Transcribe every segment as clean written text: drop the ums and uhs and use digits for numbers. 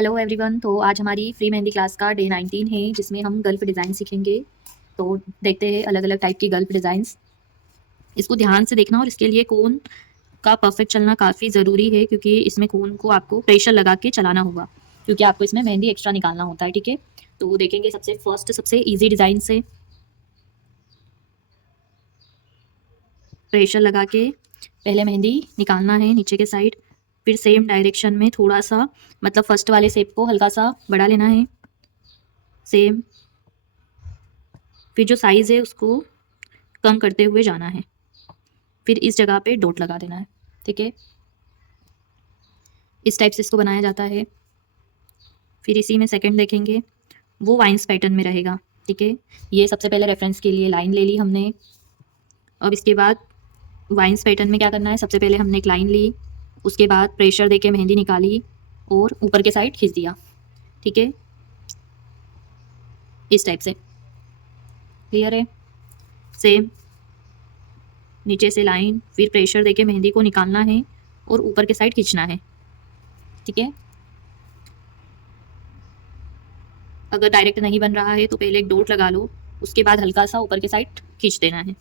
Hello everyone. तो आज हमारी फ्री मेहंदी क्लास का डे 19 है, जिसमें हम गल्फ डिज़ाइन सीखेंगे। तो देखते हैं अलग अलग टाइप की गल्फ डिज़ाइंस। इसको ध्यान से देखना और इसके लिए कोन का परफेक्ट चलना काफ़ी ज़रूरी है, क्योंकि इसमें कोन को आपको प्रेशर लगा के चलाना होगा, क्योंकि आपको इसमें मेहंदी एक्स्ट्रा निकालना होता है। ठीक है, तो देखेंगे सबसे फर्स्ट सबसे ईजी डिज़ाइन से। प्रेशर लगा के पहले मेहंदी निकालना है नीचे के साइड, फिर सेम डायरेक्शन में थोड़ा सा, मतलब फर्स्ट वाले शेप को हल्का सा बढ़ा लेना है सेम, फिर जो साइज़ है उसको कम करते हुए जाना है, फिर इस जगह पे डॉट लगा देना है। ठीक है, इस टाइप से इसको बनाया जाता है। फिर इसी में सेकंड देखेंगे, वो वाइन्स पैटर्न में रहेगा। ठीक है, ये सबसे पहले रेफरेंस के लिए लाइन ले ली हमने। अब इसके बाद वाइन्स पैटर्न में क्या करना है, सबसे पहले हमने एक लाइन ली, उसके बाद प्रेशर देके मेहंदी निकाली और ऊपर के साइड खींच दिया। ठीक है, इस टाइप से। क्लियर है? सेम नीचे से लाइन, फिर प्रेशर देके मेहंदी को निकालना है और ऊपर के साइड खींचना है। ठीक है, अगर डायरेक्ट नहीं बन रहा है तो पहले एक डॉट लगा लो, उसके बाद हल्का सा ऊपर के साइड खींच देना है।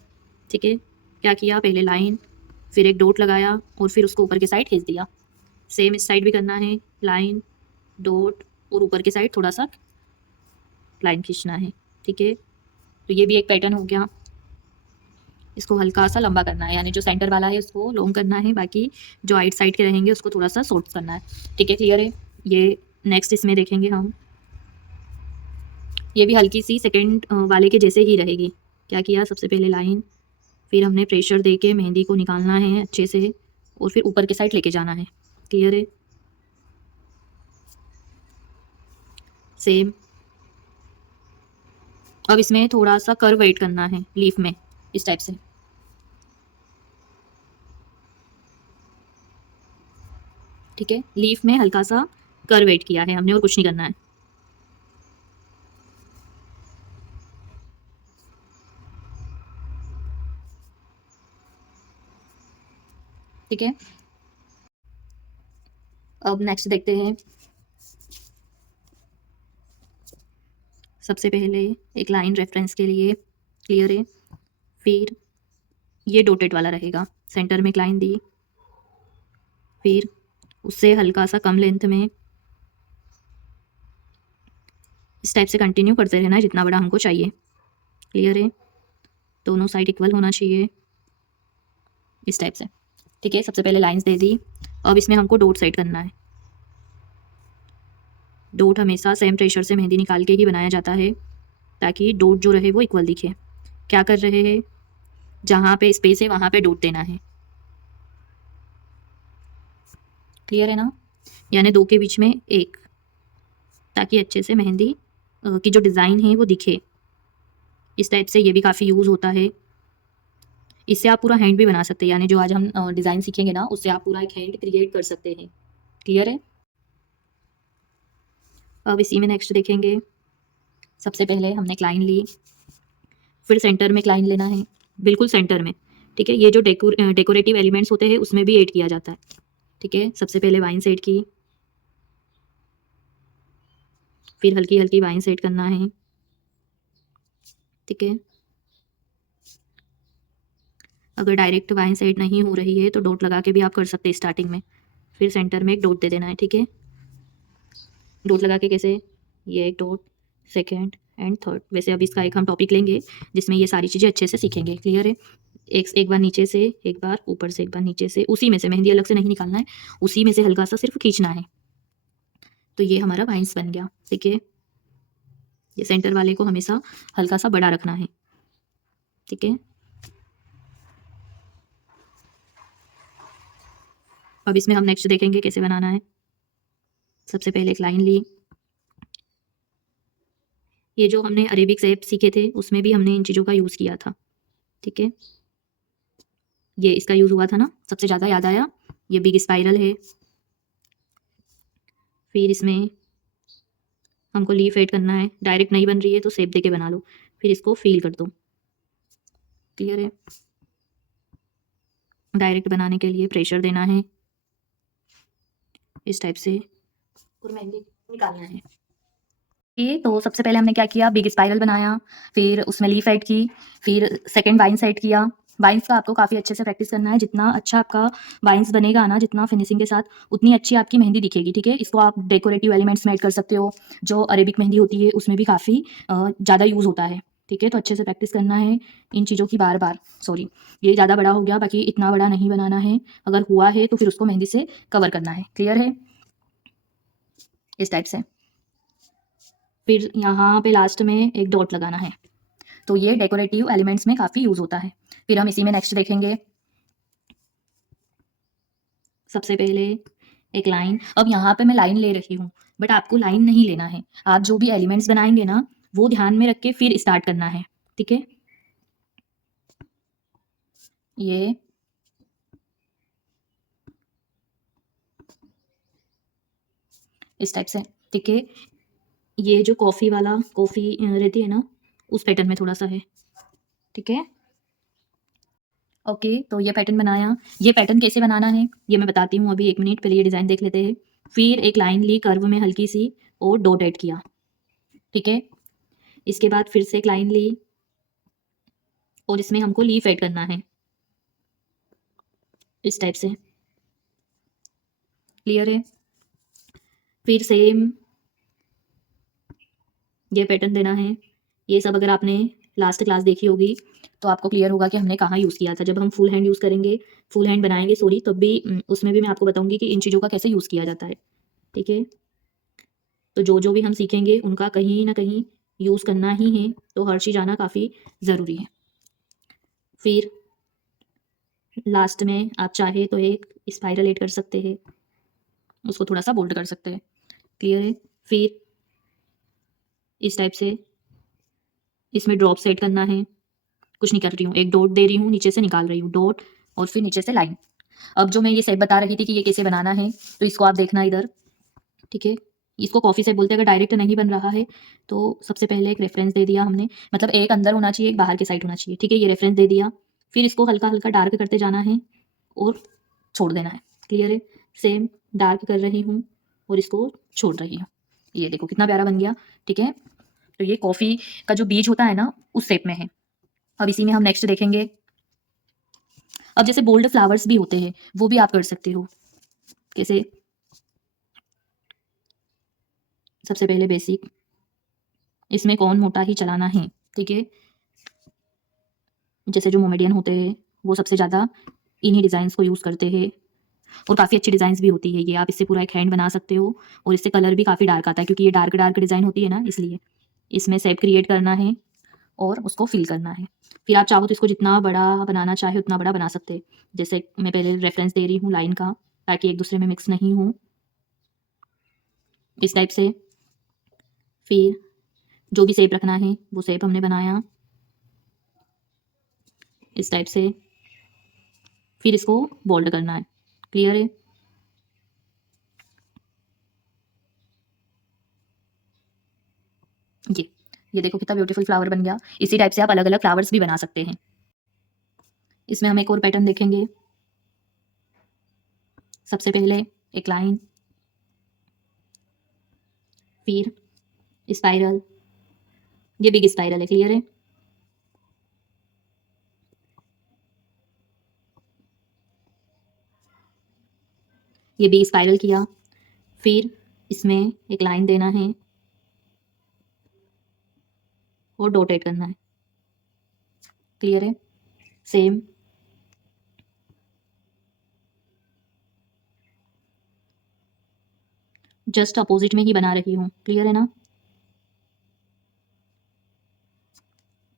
ठीक है, क्या किया, पहले लाइन, फिर एक डॉट लगाया और फिर उसको ऊपर के साइड खींच दिया। सेम इस साइड भी करना है, लाइन, डॉट और ऊपर के साइड थोड़ा सा लाइन खींचना है। ठीक है, तो ये भी एक पैटर्न हो गया। इसको हल्का सा लंबा करना है, यानी जो सेंटर वाला है उसको लॉन्ग करना है, बाकी जो आइट साइड के रहेंगे उसको थोड़ा सा शॉर्ट करना है। ठीक है, क्लियर है? ये नेक्स्ट इसमें देखेंगे हम, ये भी हल्की सी सेकंड वाले के जैसे ही रहेगी। क्या किया, सबसे पहले लाइन, फिर हमने प्रेशर दे के मेहंदी को निकालना है अच्छे से और फिर ऊपर के साइड लेके जाना है। क्लियर है? सेम। अब इसमें थोड़ा सा कर्व वेट करना है लीफ में, इस टाइप से। ठीक है, लीफ में हल्का सा कर्व वेट किया है हमने और कुछ नहीं करना है। ठीक है, अब नेक्स्ट देखते हैं। सबसे पहले एक लाइन रेफरेंस के लिए, क्लियर है? फिर ये डॉटेड वाला रहेगा, सेंटर में एक लाइन दी, फिर उससे हल्का सा कम लेंथ में इस टाइप से कंटिन्यू करते रहना है जितना बड़ा हमको चाहिए। क्लियर है? दोनों साइड इक्वल होना चाहिए, इस टाइप से। ठीक है, सबसे पहले लाइंस दे दी। अब इसमें हमको डॉट सेट करना है। डॉट हमेशा सेम प्रेशर से मेहंदी निकाल के ही बनाया जाता है, ताकि डॉट जो रहे वो इक्वल दिखे। क्या कर रहे हैं, जहाँ पे स्पेस है वहाँ पे डॉट देना है। क्लियर है ना? यानी दो के बीच में एक, ताकि अच्छे से मेहंदी की जो डिज़ाइन है वो दिखे। इस टाइप से ये भी काफ़ी यूज़ होता है। इससे आप पूरा हैंड भी बना सकते हैं, यानी जो आज हम डिज़ाइन सीखेंगे ना, उससे आप पूरा एक हैंड क्रिएट कर सकते हैं। क्लियर है? अब इसी में नेक्स्ट देखेंगे। सबसे पहले हमने एक लाइन ली, फिर सेंटर में एक लाइन लेना है, बिल्कुल सेंटर में। ठीक है, ये जो डेकोरेटिव एलिमेंट्स होते हैं उसमें भी ऐड किया जाता है। ठीक है, सबसे पहले वाइन सेट की, फिर हल्की हल्की वाइन सेट करना है। ठीक है, अगर डायरेक्ट वाइन सेट नहीं हो रही है तो डॉट लगा के भी आप कर सकते हैं स्टार्टिंग में। फिर सेंटर में एक डॉट दे देना है। ठीक है, डॉट लगा के कैसे, ये एक डॉट, सेकेंड एंड थर्ड। वैसे अब इसका एक हम टॉपिक लेंगे जिसमें ये सारी चीज़ें अच्छे से सीखेंगे। क्लियर है? एक बार नीचे से, एक बार ऊपर से, एक बार नीचे से, उसी में से मेहंदी अलग से नहीं निकालना है, उसी में से हल्का सा सिर्फ खींचना है। तो ये हमारा वाइन्स बन गया। ठीक है, ये सेंटर वाले को हमेशा हल्का सा बड़ा रखना है। ठीक है, अब इसमें हम नेक्स्ट देखेंगे कैसे बनाना है। सबसे पहले एक लाइन ली, ये जो हमने अरेबिक शेप सीखे थे उसमें भी हमने इन चीज़ों का यूज़ किया था। ठीक है, ये इसका यूज़ हुआ था ना, सबसे ज़्यादा याद आया। ये बिग स्पाइरल है, फिर इसमें हमको लीफ ऐड करना है। डायरेक्ट नहीं बन रही है तो शेप देके बना लो, फिर इसको फील कर दो। क्लियर है? डायरेक्ट बनाने के लिए प्रेशर देना है, इस टाइप से। और मेहंदी निकालना है। ये तो सबसे पहले हमने क्या किया, बिग स्पाइरल बनाया, फिर उसमें लीफ ऐड की, फिर सेकंड वाइन्स ऐड किया। वाइन्स का आपको काफ़ी अच्छे से प्रैक्टिस करना है, जितना अच्छा आपका वाइन्स बनेगा ना, जितना फिनिशिंग के साथ, उतनी अच्छी आपकी मेहंदी दिखेगी, ठीक है। इसको आप डेकोरेटिव एलिमेंट्स में ऐड कर सकते हो, जो अरेबिक मेहंदी होती है उसमें भी काफ़ी ज़्यादा यूज़ होता है, ठीक है। तो अच्छे से प्रैक्टिस करना है इन चीज़ों की बार बार। सॉरी, ये ज़्यादा बड़ा हो गया, बाकी इतना बड़ा नहीं बनाना है, अगर हुआ है तो फिर उसको मेहंदी से कवर करना है, क्लियर है, इस टाइप से। फिर यहाँ पे लास्ट में एक डॉट लगाना है। तो ये डेकोरेटिव एलिमेंट्स में काफ़ी यूज़ होता है। फिर हम इसी में नेक्स्ट देखेंगे, सबसे पहले एक लाइन। अब यहाँ पे मैं लाइन ले रही हूँ, बट आपको लाइन नहीं लेना है। आप जो भी एलिमेंट्स बनाएंगे ना, वो ध्यान में रख के फिर स्टार्ट करना है, ठीक है। ये इस टाइप से, ठीक है। ये जो कॉफ़ी वाला कॉफ़ी रहती है ना, उस पैटर्न में थोड़ा सा है, ठीक है। ओके, तो ये पैटर्न बनाया। ये पैटर्न कैसे बनाना है ये मैं बताती हूँ अभी, 1 मिनट पहले ये डिज़ाइन देख लेते हैं। फिर एक लाइन ली कर्व में हल्की सी और डॉट ऐड किया, ठीक है। इसके बाद फिर से एक लाइन ली और इसमें हमको लीफ ऐड करना है, इस टाइप से, क्लियर है। फिर सेम ये पैटर्न देना है। ये सब अगर आपने लास्ट क्लास देखी होगी तो आपको क्लियर होगा कि हमने कहाँ यूज़ किया था। जब हम फुल हैंड यूज़ करेंगे, फुल हैंड बनाएंगे सॉरी, तब भी उसमें भी मैं आपको बताऊंगी कि इन चीज़ों का कैसे यूज़ किया जाता है, ठीक है। तो जो जो भी हम सीखेंगे उनका कहीं ना कहीं यूज़ करना ही है, तो हर चीज़ आना काफ़ी ज़रूरी है। फिर लास्ट में आप चाहे तो एक स्पाइरल ऐड कर सकते हैं, उसको थोड़ा सा बोल्ड कर सकते हैं, क्लियर है। फिर इस टाइप से इसमें ड्रॉप सेट करना है। कुछ नहीं कर रही हूँ, एक डॉट दे रही हूँ, नीचे से निकाल रही हूँ डॉट, और फिर नीचे से लाइन। अब जो मैं ये सेप बता रही थी कि ये कैसे बनाना है, तो इसको आप देखना इधर, ठीक है। इसको कॉफ़ी सेप बोलते हैं। अगर डायरेक्ट नहीं बन रहा है तो सबसे पहले एक रेफरेंस दे दिया हमने, मतलब एक अंदर होना चाहिए, एक बाहर के साइड होना चाहिए, ठीक है। ये रेफरेंस दे दिया, फिर इसको हल्का हल्का डार्क करते जाना है और छोड़ देना है, क्लियर है। सेम डार्क कर रही हूँ और इसको छोड़ रही हूँ, ये देखो कितना प्यारा बन गया, ठीक है। तो ये कॉफ़ी का जो बीज होता है ना, उस शेप में है। अब इसी में हम नेक्स्ट देखेंगे। अब जैसे बोल्ड फ्लावर्स भी होते हैं, वो भी आप कर सकते हो। कैसे, सबसे पहले बेसिक, इसमें कौन मोटा ही चलाना है, ठीक है। जैसे जो मोमेडियन होते हैं वो सबसे ज़्यादा इन्हीं डिज़ाइंस को यूज़ करते हैं, और काफ़ी अच्छी डिज़ाइंस भी होती है ये। आप इससे पूरा एक हैंड बना सकते हो, और इससे कलर भी काफ़ी डार्क आता है, क्योंकि ये डार्क डार्क डिज़ाइन होती है ना, इसलिए इसमें शेप क्रिएट करना है और उसको फिल करना है। फिर आप चाहो तो इसको जितना बड़ा बनाना चाहे उतना बड़ा बना सकते हैं। जैसे मैं पहले रेफरेंस दे रही हूँ लाइन का, ताकि एक दूसरे में मिक्स नहीं हो, इस टाइप से। फिर जो भी शेप रखना है वो शेप हमने बनाया, इस टाइप से। फिर इसको बोल्ड करना है, क्लियर है। ये ये देखो कितना ब्यूटीफुल फ्लावर बन गया। इसी टाइप से आप अलग अलग फ्लावर्स भी बना सकते हैं। इसमें हम एक और पैटर्न देखेंगे। सबसे पहले एक लाइन, फिर स्पाइरल, ये बिग स्पाइरल है, क्लियर है। ये बिग स्पाइरल किया, फिर इसमें एक लाइन देना है और डॉट ऐड करना है, क्लियर है। सेम जस्ट अपोजिट में ही बना रही हूँ, क्लियर है ना,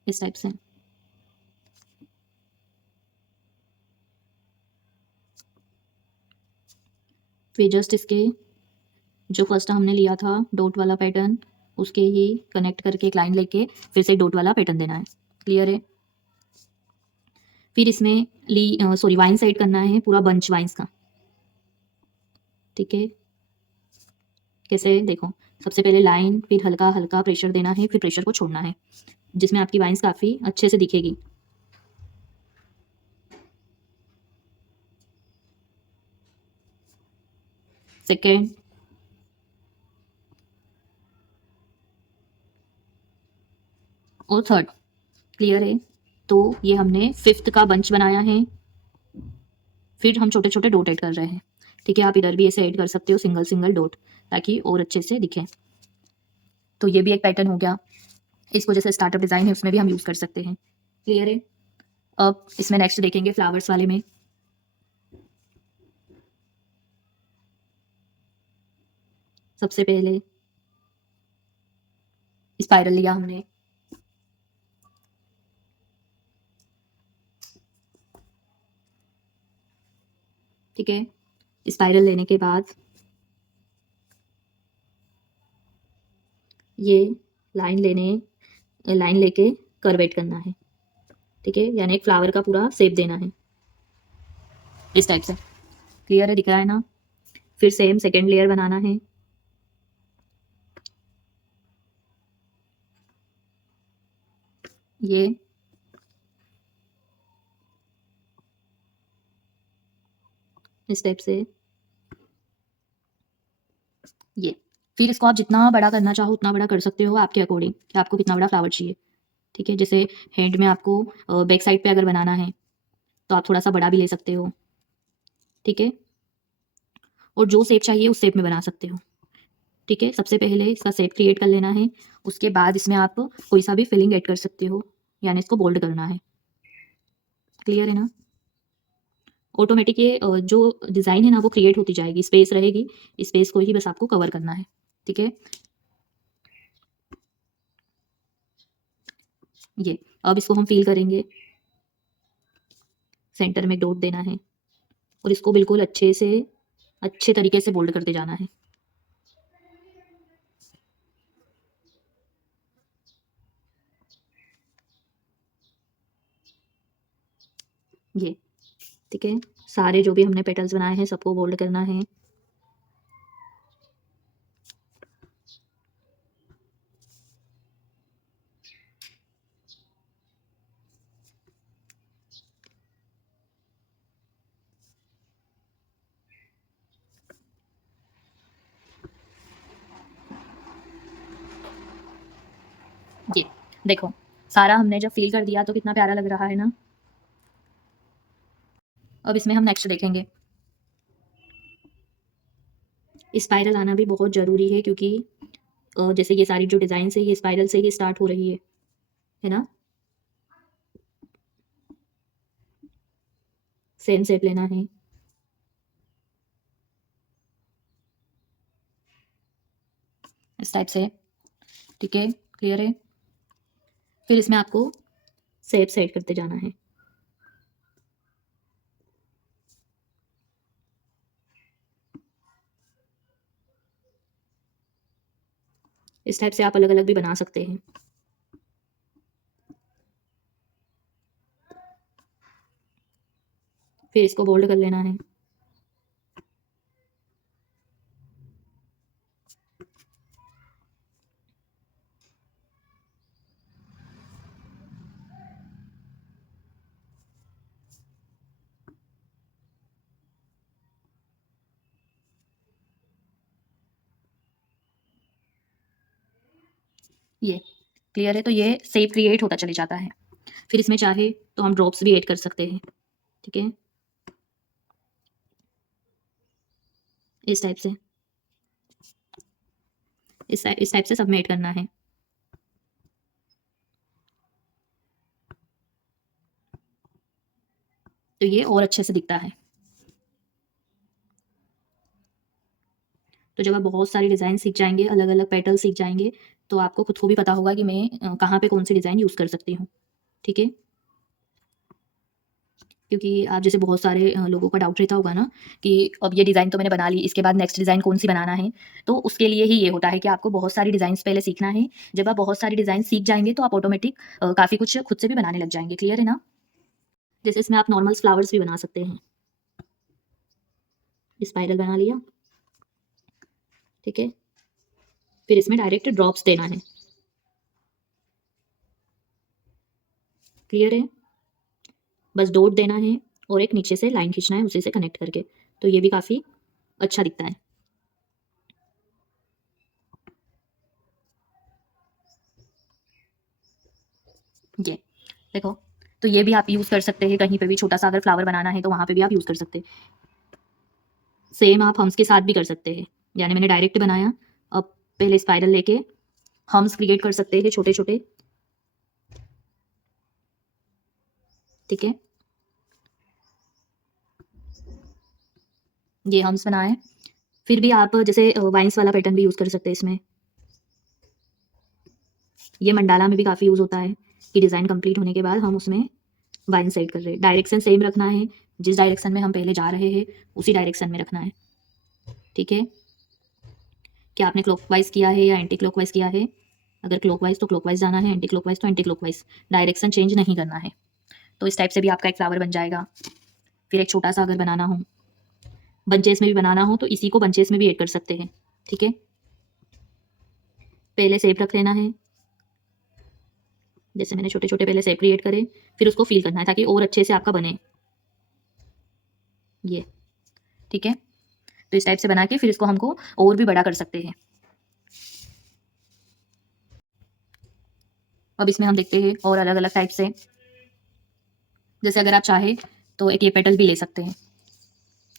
इस टाइप से। फिर जस्ट इसके जो फर्स्ट हमने लिया था डॉट वाला पैटर्न, उसके ही कनेक्ट करके एक लाइन लेके फिर से डॉट वाला पैटर्न देना है, क्लियर है। फिर इसमें सॉरी वाइन्स ऐड करना है, पूरा बंच वाइन्स का, ठीक है। कैसे देखो, सबसे पहले लाइन, फिर हल्का हल्का प्रेशर देना है, फिर प्रेशर को छोड़ना है, जिसमें आपकी वाइन्स काफ़ी अच्छे से दिखेगी। सेकेंड, और थर्ड। क्लियर है? तो ये हमने फिफ्थ का बंच बनाया है, फिर हम छोटे छोटे डॉट ऐड कर रहे हैं। ठीक है, आप इधर भी ऐसे ऐड कर सकते हो सिंगल सिंगल डॉट, ताकि और अच्छे से दिखे। तो ये भी एक पैटर्न हो गया। इसको जैसे स्टार्टअप डिज़ाइन है उसमें भी हम यूज़ कर सकते हैं। क्लियर है? अब इसमें नेक्स्ट देखेंगे फ्लावर्स वाले में। सबसे पहले स्पाइरल लिया हमने, ठीक है। स्पाइरल लेने के बाद ये लाइन लेके कर्वेट करना है, ठीक है, यानी एक फ्लावर का पूरा शेप देना है इस टाइप से। क्लियर है? दिख रहा है ना? फिर सेम सेकेंड लेयर बनाना है। ये इस टाइप से ये। फिर इसको आप जितना बड़ा करना चाहो उतना बड़ा कर सकते हो, आपके अकॉर्डिंग कि आपको कितना बड़ा फ्लावर चाहिए। ठीक है, जैसे हैंड में आपको बैक साइड पे अगर बनाना है तो आप थोड़ा सा बड़ा भी ले सकते हो। ठीक है, और जो शेप चाहिए उस शेप में बना सकते हो। ठीक है, सबसे पहले इसका शेप क्रिएट कर लेना है, उसके बाद इसमें आप कोई सा भी फिलिंग ऐड कर सकते हो, यानी इसको बोल्ड करना है। क्लियर है ना? ऑटोमेटिक ये जो डिज़ाइन है ना वो क्रिएट होती जाएगी, स्पेस रहेगी, स्पेस को ही बस आपको कवर करना है। ठीक है, ये अब इसको हम फिल करेंगे। सेंटर में डॉट देना है और इसको बिल्कुल अच्छे तरीके से बोल्ड करते जाना है। ये ठीक है, सारे जो भी हमने पेटल्स बनाए हैं सबको बोल्ड करना है। ये देखो, सारा हमने जब फिल कर दिया तो कितना प्यारा लग रहा है ना। अब इसमें हम नेक्स्ट देखेंगे। स्पाइरल आना भी बहुत ज़रूरी है, क्योंकि जैसे ये सारी जो डिज़ाइन है ये स्पाइरल से ही स्टार्ट हो रही है ना। सेम शेप लेना है। इस टाइप से। ठीक है, क्लियर है? फिर इसमें आपको शेप सेट करते जाना है। इस टाइप से आप अलग अलग भी बना सकते हैं। फिर इसको बोल्ड कर लेना है। ये क्लियर है? तो ये शेप क्रिएट होता चले जाता है। फिर इसमें चाहे तो हम ड्रॉप्स भी ऐड कर सकते हैं। ठीक है, इस टाइप से, इस टाइप से सब में ऐड करना है। तो ये और अच्छे से दिखता है। तो जब आप बहुत सारी डिज़ाइन सीख जाएंगे, अलग अलग पैटर्न सीख जाएंगे, तो आपको खुद को भी पता होगा कि मैं कहाँ पे कौन सी डिज़ाइन यूज़ कर सकती हूँ। ठीक है, क्योंकि आप जैसे बहुत सारे लोगों का डाउट रहता होगा ना कि अब ये डिज़ाइन तो मैंने बना ली, इसके बाद नेक्स्ट डिज़ाइन कौन सी बनाना है। तो उसके लिए ही ये होता है कि आपको बहुत सारी डिज़ाइंस पहले सीखना है। जब आप बहुत सारी डिज़ाइन सीख जाएंगे तो आप ऑटोमेटिक काफ़ी कुछ खुद से भी बनाने लग जाएंगे। क्लियर है ना? जैसे इसमें आप नॉर्मल फ्लावर्स भी बना सकते हैं। स्पाइरल बना लिया, ठीक है। फिर इसमें डायरेक्ट ड्रॉप्स देना है। क्लियर है? बस डॉट देना है और एक नीचे से लाइन खींचना है उसी से कनेक्ट करके, तो ये भी काफ़ी अच्छा दिखता है। ये देखो, तो ये भी आप यूज़ कर सकते हैं कहीं पे भी, छोटा सा अगर फ्लावर बनाना है तो वहाँ पे भी आप यूज़ कर सकते हैं। सेम आप हम्स के साथ भी कर सकते हैं, यानी मैंने डायरेक्ट बनाया, अब पहले स्पाइरल लेके हम्स क्रिएट कर सकते हैं छोटे छोटे, ठीक है। ये हम्स बनाए, फिर भी आप जैसे वाइन्स वाला पैटर्न भी यूज़ कर सकते हैं इसमें। ये मंडाला में भी काफ़ी यूज़ होता है कि डिज़ाइन कंप्लीट होने के बाद हम उसमें वाइन सेट कर रहे हैं। डायरेक्शन सेम रखना है, जिस डायरेक्शन में हम पहले जा रहे हैं उसी डायरेक्शन में रखना है, ठीक है। क्या आपने क्लॉकवाइज किया है या एंटी क्लॉकवाइज किया है? अगर क्लॉकवाइज तो क्लॉकवाइज जाना है, एंटी क्लॉकवाइज तो एंटी क्लॉकवाइज, डायरेक्शन चेंज नहीं करना है। तो इस टाइप से भी आपका एक फ्लावर बन जाएगा। फिर एक छोटा सा अगर बनाना हो, बंचेस में भी बनाना हो तो इसी को बंचेस में भी ऐड कर सकते हैं, ठीक है। पहले शेप रख लेना है, जैसे मैंने छोटे छोटे पहले शेप क्रिएट करे, फिर उसको फिल करना है ताकि और अच्छे से आपका बने, ये, ठीक है। तो इस टाइप से बना के फिर इसको हमको और भी बड़ा कर सकते हैं। अब इसमें हम देखते हैं और अलग अलग टाइप से, जैसे अगर आप चाहे तो एक ये पेटल भी ले सकते हैं।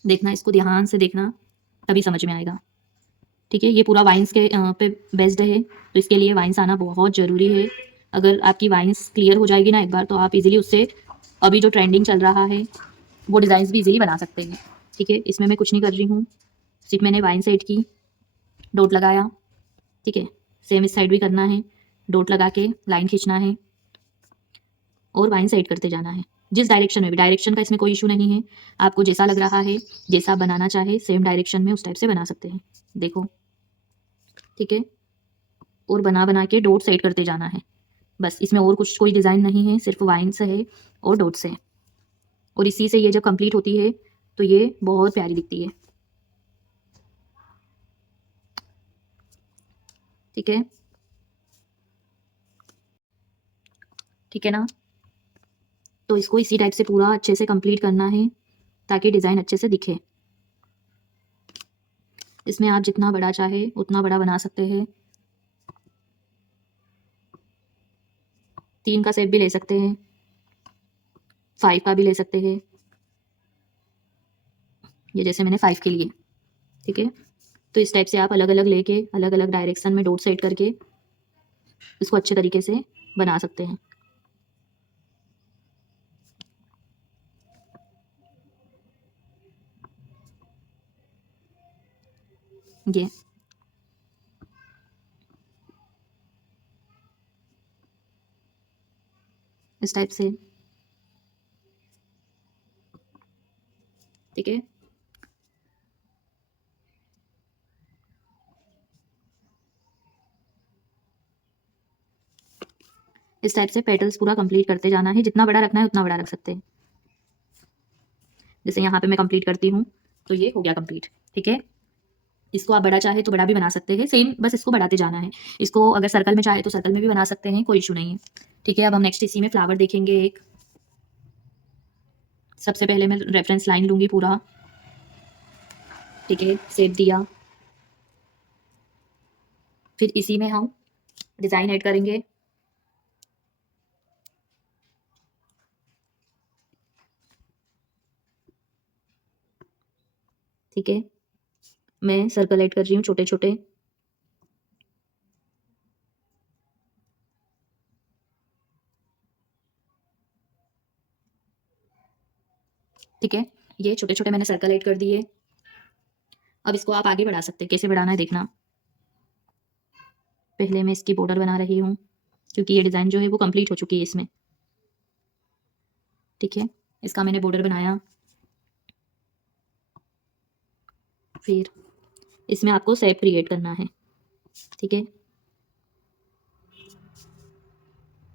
देखना, इसको ध्यान से देखना, तभी समझ में आएगा, ठीक है। ये पूरा वाइन्स के पे बेस्ड है, तो इसके लिए वाइन्स आना बहुत ज़रूरी है। अगर आपकी वाइन्स क्लियर हो जाएगी ना एक बार, तो आप इजीली उससे अभी जो ट्रेंडिंग चल रहा है वो डिज़ाइंस भी इजीली बना सकते हैं, ठीक है। इसमें मैं कुछ नहीं कर रही हूँ, सिर्फ मैंने वाइन सेट की, डॉट लगाया, ठीक है। सेम इस साइड भी करना है, डॉट लगा के लाइन खींचना है और वाइन सेट करते जाना है, जिस डायरेक्शन में भी। डायरेक्शन का इसमें कोई इशू नहीं है, आपको जैसा लग रहा है, जैसा बनाना चाहे सेम डायरेक्शन में उस टाइप से बना सकते हैं, देखो, ठीक है। और बना बना के डॉट सेट करते जाना है, बस। इसमें और कुछ कोई डिज़ाइन नहीं है, सिर्फ वाइन्स है और डॉट्स है। और इसी से ये जब कंप्लीट होती है तो ये बहुत प्यारी दिखती है, ठीक है, ठीक है ना। तो इसको इसी टाइप से पूरा अच्छे से कंप्लीट करना है ताकि डिज़ाइन अच्छे से दिखे। इसमें आप जितना बड़ा चाहे उतना बड़ा बना सकते हैं, 3 का शेप भी ले सकते हैं, 5 का भी ले सकते हैं, ये जैसे मैंने 5 के लिए, ठीक है। तो इस टाइप से आप अलग अलग लेके अलग अलग डायरेक्शन में डॉट सेट करके इसको अच्छे तरीके से बना सकते हैं, ये इस टाइप से, ठीक है। इस टाइप से पेटल्स पूरा कंप्लीट करते जाना है, जितना बड़ा रखना है उतना बड़ा रख सकते हैं। जैसे यहाँ पे मैं कंप्लीट करती हूँ तो ये हो गया कंप्लीट, ठीक है। इसको आप बड़ा चाहे तो बड़ा भी बना सकते हैं, सेम, बस इसको बढ़ाते जाना है। इसको अगर सर्कल में चाहे तो सर्कल में भी बना सकते हैं, कोई इशू नहीं है, ठीक है। अब हम नेक्स्ट इसी में फ्लावर देखेंगे एक। सबसे पहले मैं रेफरेंस लाइन लूँगी पूरा, ठीक है, शेप दिया, फिर इसी में हम डिज़ाइन ऐड करेंगे, ठीक है। मैं सर्कल ऐड कर रही हूँ छोटे छोटे, ठीक है। ये छोटे छोटे मैंने सर्कल ऐड कर दिए। अब इसको आप आगे बढ़ा सकते हैं, कैसे बढ़ाना है देखना। पहले मैं इसकी बॉर्डर बना रही हूँ क्योंकि ये डिज़ाइन जो है वो कंप्लीट हो चुकी है इसमें, ठीक है। इसका मैंने बॉर्डर बनाया, फिर इसमें आपको शेप क्रिएट करना है, ठीक है।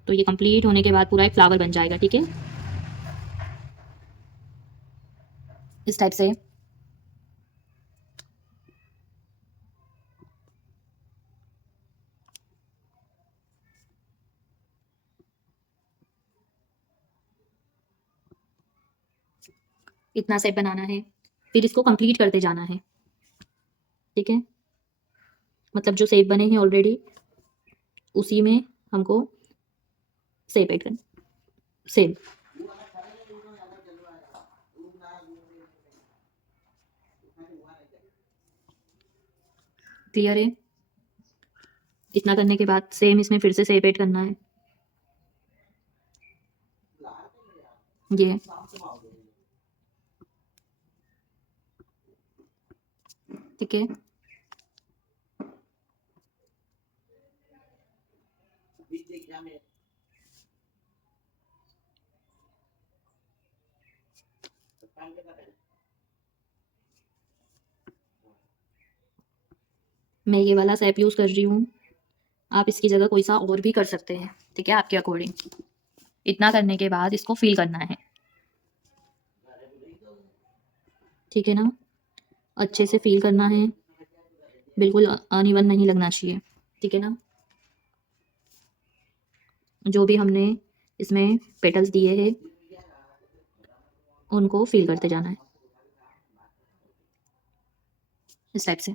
तो ये कंप्लीट होने के बाद पूरा एक फ्लावर बन जाएगा, ठीक है, इस टाइप से। इतना शेप बनाना है, फिर इसको कंप्लीट करते जाना है, ठीक है। मतलब जो शेप बने हैं ऑलरेडी उसी में हमको सेम ऐड करना, सेम। क्लियर है? इतना करने के बाद सेम इसमें फिर से सेम ऐड करना है। ये ठीक है। मैं ये वाला सैप यूज़ कर रही हूँ, आप इसकी जगह कोई सा और भी कर सकते हैं, ठीक है, आपके अकॉर्डिंग। इतना करने के बाद इसको फिल करना है, ठीक है ना, अच्छे से फिल करना है, बिल्कुल अनइवन नहीं लगना चाहिए, ठीक है ना। जो भी हमने इसमें पेटल्स दिए हैं उनको फिल करते जाना है इस टाइप से।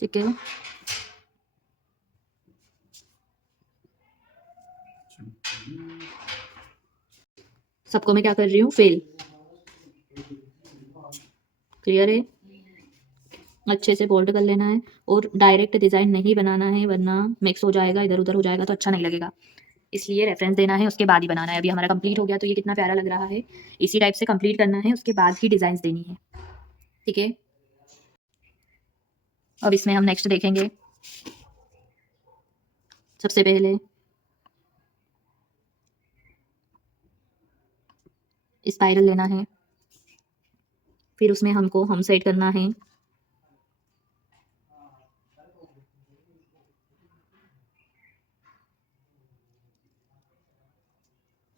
ठीक है, सबको मैं क्या कर रही हूँ, फेल। क्लियर है? अच्छे से फोल्ड कर लेना है और डायरेक्ट डिज़ाइन नहीं बनाना है, वरना मिक्स हो जाएगा, इधर उधर हो जाएगा तो अच्छा नहीं लगेगा। इसलिए रेफरेंस देना है, उसके बाद ही बनाना है। अभी हमारा कंप्लीट हो गया तो ये कितना प्यारा लग रहा है। इसी टाइप से कंप्लीट करना है, उसके बाद ही डिज़ाइंस देनी है, ठीक है। अब इसमें हम नेक्स्ट देखेंगे। सबसे पहले स्पाइरल लेना है, फिर उसमें हमको हम सेट करना है।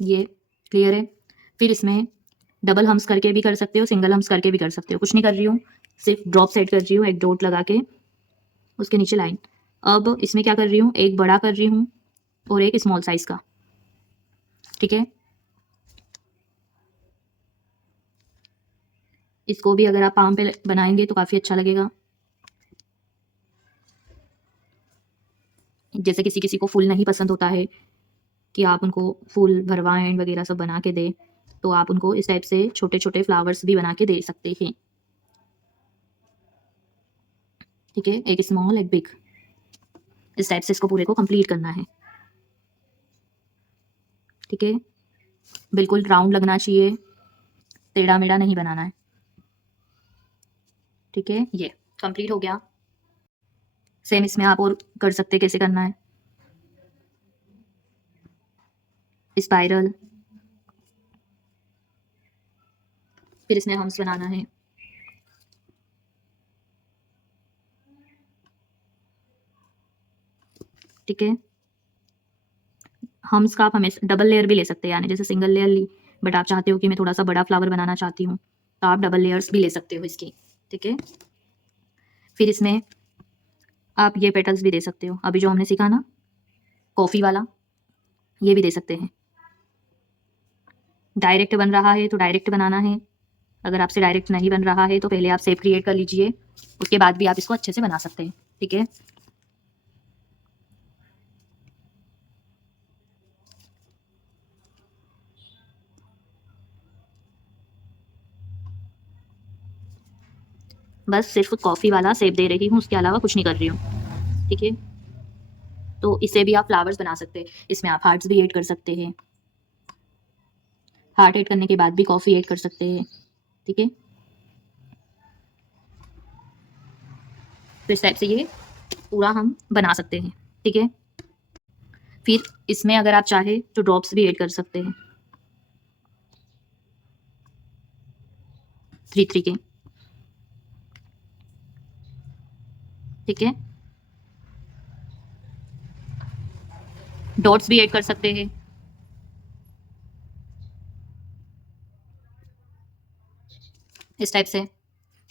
ये क्लियर है? फिर इसमें डबल हम्स करके भी कर सकते हो, सिंगल हम्स करके भी कर सकते हो। कुछ नहीं कर रही हूँ, सिर्फ ड्रॉप सेट कर रही हूँ, एक डॉट लगा के उसके नीचे लाइन। अब इसमें क्या कर रही हूँ, एक बड़ा कर रही हूँ और एक स्मॉल साइज का, ठीक है। इसको भी अगर आप पाम पे बनाएंगे तो काफ़ी अच्छा लगेगा। जैसे किसी किसी को फूल नहीं पसंद होता है कि आप उनको फूल भरवाएं वगैरह सब बना के दे, तो आप उनको इस टाइप से छोटे छोटे फ्लावर्स भी बना के दे सकते हैं, ठीक है। एक स्मॉल एक बिग, इस टाइप से इसको पूरे को कंप्लीट करना है, ठीक है। बिल्कुल राउंड लगना चाहिए, टेढ़ा मेढ़ा नहीं बनाना है, ठीक है। ये कंप्लीट हो गया। सेम इसमें आप और कर सकते, कैसे करना है, स्पाइरल, फिर इसमें हम्स बनाना है, ठीक है। हम्स का आप हमें डबल लेयर भी ले सकते हैं, यानी जैसे सिंगल लेयर ली, बट आप चाहते हो कि मैं थोड़ा सा बड़ा फ्लावर बनाना चाहती हूँ, तो आप डबल लेयर्स भी ले सकते हो इसकी, ठीक है। फिर इसमें आप ये पेटल्स भी दे सकते हो, अभी जो हमने सीखा ना कॉफ़ी वाला, ये भी दे सकते हैं। डायरेक्ट बन रहा है तो डायरेक्ट बनाना है, अगर आपसे डायरेक्ट नहीं बन रहा है तो पहले आप शेप क्रिएट कर लीजिए, उसके बाद भी आप इसको अच्छे से बना सकते हैं, ठीक है। बस सिर्फ कॉफ़ी वाला शेप दे रही हूँ, उसके अलावा कुछ नहीं कर रही हूँ, ठीक है। तो इसे भी आप फ्लावर्स बना सकते हैं, इसमें आप हार्ट्स भी ऐड कर सकते हैं, हार्ट ऐड करने के बाद भी कॉफ़ी ऐड कर सकते हैं, ठीक है। तो इस टाइप से ये पूरा हम बना सकते हैं, ठीक है। फिर इसमें अगर आप चाहे तो ड्रॉप्स भी ऐड कर सकते हैं, 3 के, ठीक है। डॉट्स भी ऐड कर सकते हैं, इस टाइप से,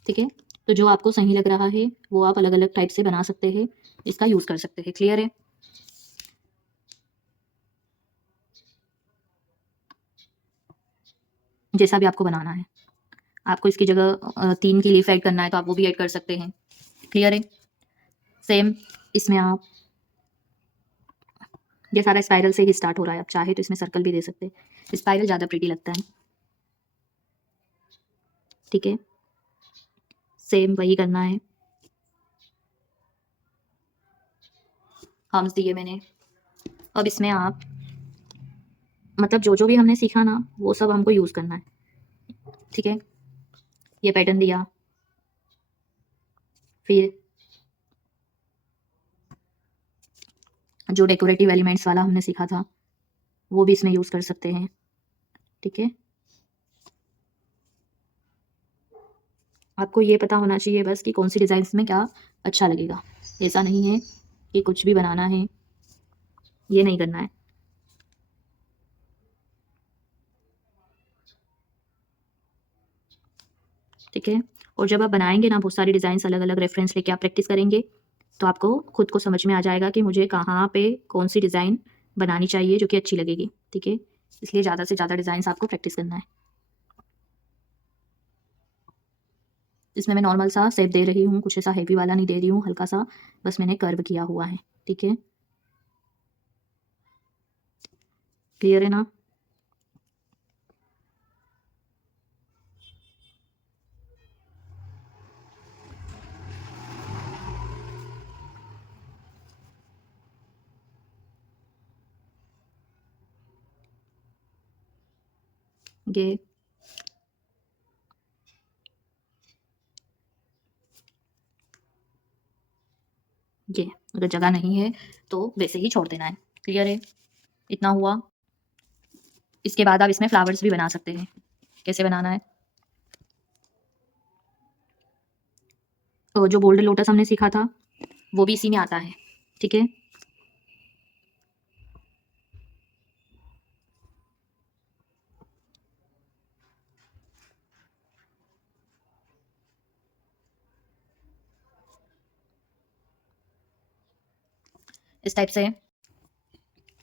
ठीक है। तो जो आपको सही लग रहा है वो आप अलग अलग टाइप से बना सकते हैं, इसका यूज़ कर सकते हैं। क्लियर है? जैसा भी आपको बनाना है। आपको इसकी जगह 3 की लीफ ऐड करना है तो आप वो भी ऐड कर सकते हैं। क्लियर है? सेम इसमें आप, ये सारा स्पाइरल से ही स्टार्ट हो रहा है, आप चाहे तो इसमें सर्कल भी दे सकते हैं। स्पाइरल ज़्यादा प्रीटी लगता है, ठीक है। सेम वही करना है। हम्स दिए मैंने। अब इसमें आप, मतलब जो जो भी हमने सीखा ना वो सब हमको यूज़ करना है, ठीक है। ये पैटर्न दिया, फिर जो डेकोरेटिव एलिमेंट्स वाला हमने सीखा था वो भी इसमें यूज़ कर सकते हैं, ठीक है। आपको ये पता होना चाहिए बस कि कौन सी डिज़ाइंस में क्या अच्छा लगेगा। ऐसा नहीं है कि कुछ भी बनाना है, ये नहीं करना है। ठीक है। और जब आप बनाएंगे ना बहुत सारी डिज़ाइंस अलग अलग रेफरेंस लेके आप प्रैक्टिस करेंगे तो आपको खुद को समझ में आ जाएगा कि मुझे कहाँ पे कौन सी डिज़ाइन बनानी चाहिए जो कि अच्छी लगेगी, ठीक है। इसलिए ज़्यादा से ज़्यादा डिज़ाइंस आपको प्रैक्टिस करना है। इसमें मैं नॉर्मल सा शेप दे रही हूँ, कुछ ऐसा हेवी वाला नहीं दे रही हूँ, हल्का सा बस मैंने कर्व किया हुआ है, ठीक है। क्लियर है ना? ये ये अगर जगह नहीं है तो वैसे ही छोड़ देना है। क्लियर है? इतना हुआ। इसके बाद आप इसमें फ्लावर्स भी बना सकते हैं। कैसे बनाना है? तो जो बोल्ड लोटस हमने सीखा था वो भी इसी में आता है, ठीक है। इस टाइप से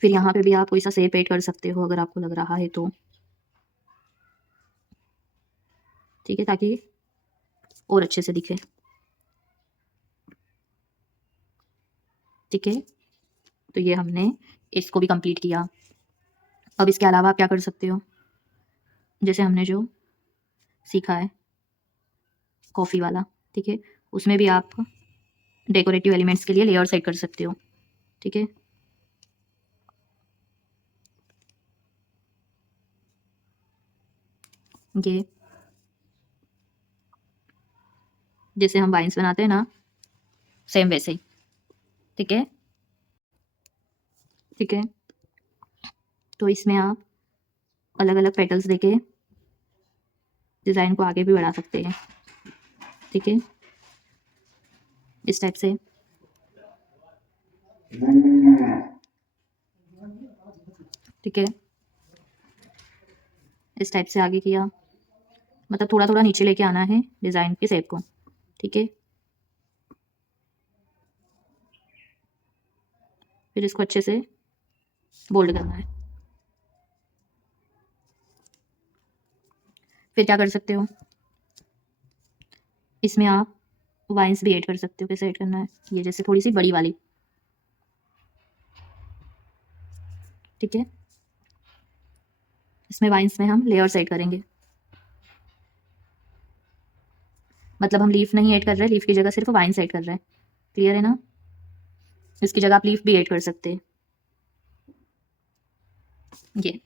फिर यहाँ पे भी आप कोई सा शेप ऐड कर सकते हो अगर आपको लग रहा है तो, ठीक है, ताकि और अच्छे से दिखे, ठीक है। तो ये हमने इसको भी कंप्लीट किया। अब इसके अलावा आप क्या कर सकते हो, जैसे हमने जो सीखा है कॉफ़ी वाला, ठीक है, उसमें भी आप डेकोरेटिव एलिमेंट्स के लिए लेयर सेट कर सकते हो, ठीक है। ये जैसे हम वाइन्स बनाते हैं ना, सेम वैसे ही, ठीक है, ठीक है। तो इसमें आप अलग अलग पेटल्स देके डिज़ाइन को आगे भी बढ़ा सकते हैं, ठीक है, इस टाइप से, ठीक है। इस टाइप से आगे किया, मतलब थोड़ा थोड़ा नीचे लेके आना है डिज़ाइन के शेप को, ठीक है। फिर इसको अच्छे से बोल्ड करना है। फिर क्या कर सकते हो, इसमें आप वाइन्स भी ऐड कर सकते हो। कैसे ऐड करना है, ये जैसे थोड़ी सी बड़ी वाली, ठीक है। इसमें वाइन्स में हम लेयर्स ऐड करेंगे, मतलब हम लीफ नहीं ऐड कर रहे, लीफ की जगह सिर्फ वाइन्स ऐड कर रहे हैं। क्लियर है ना? इसकी जगह आप लीफ भी ऐड कर सकते हैं। ये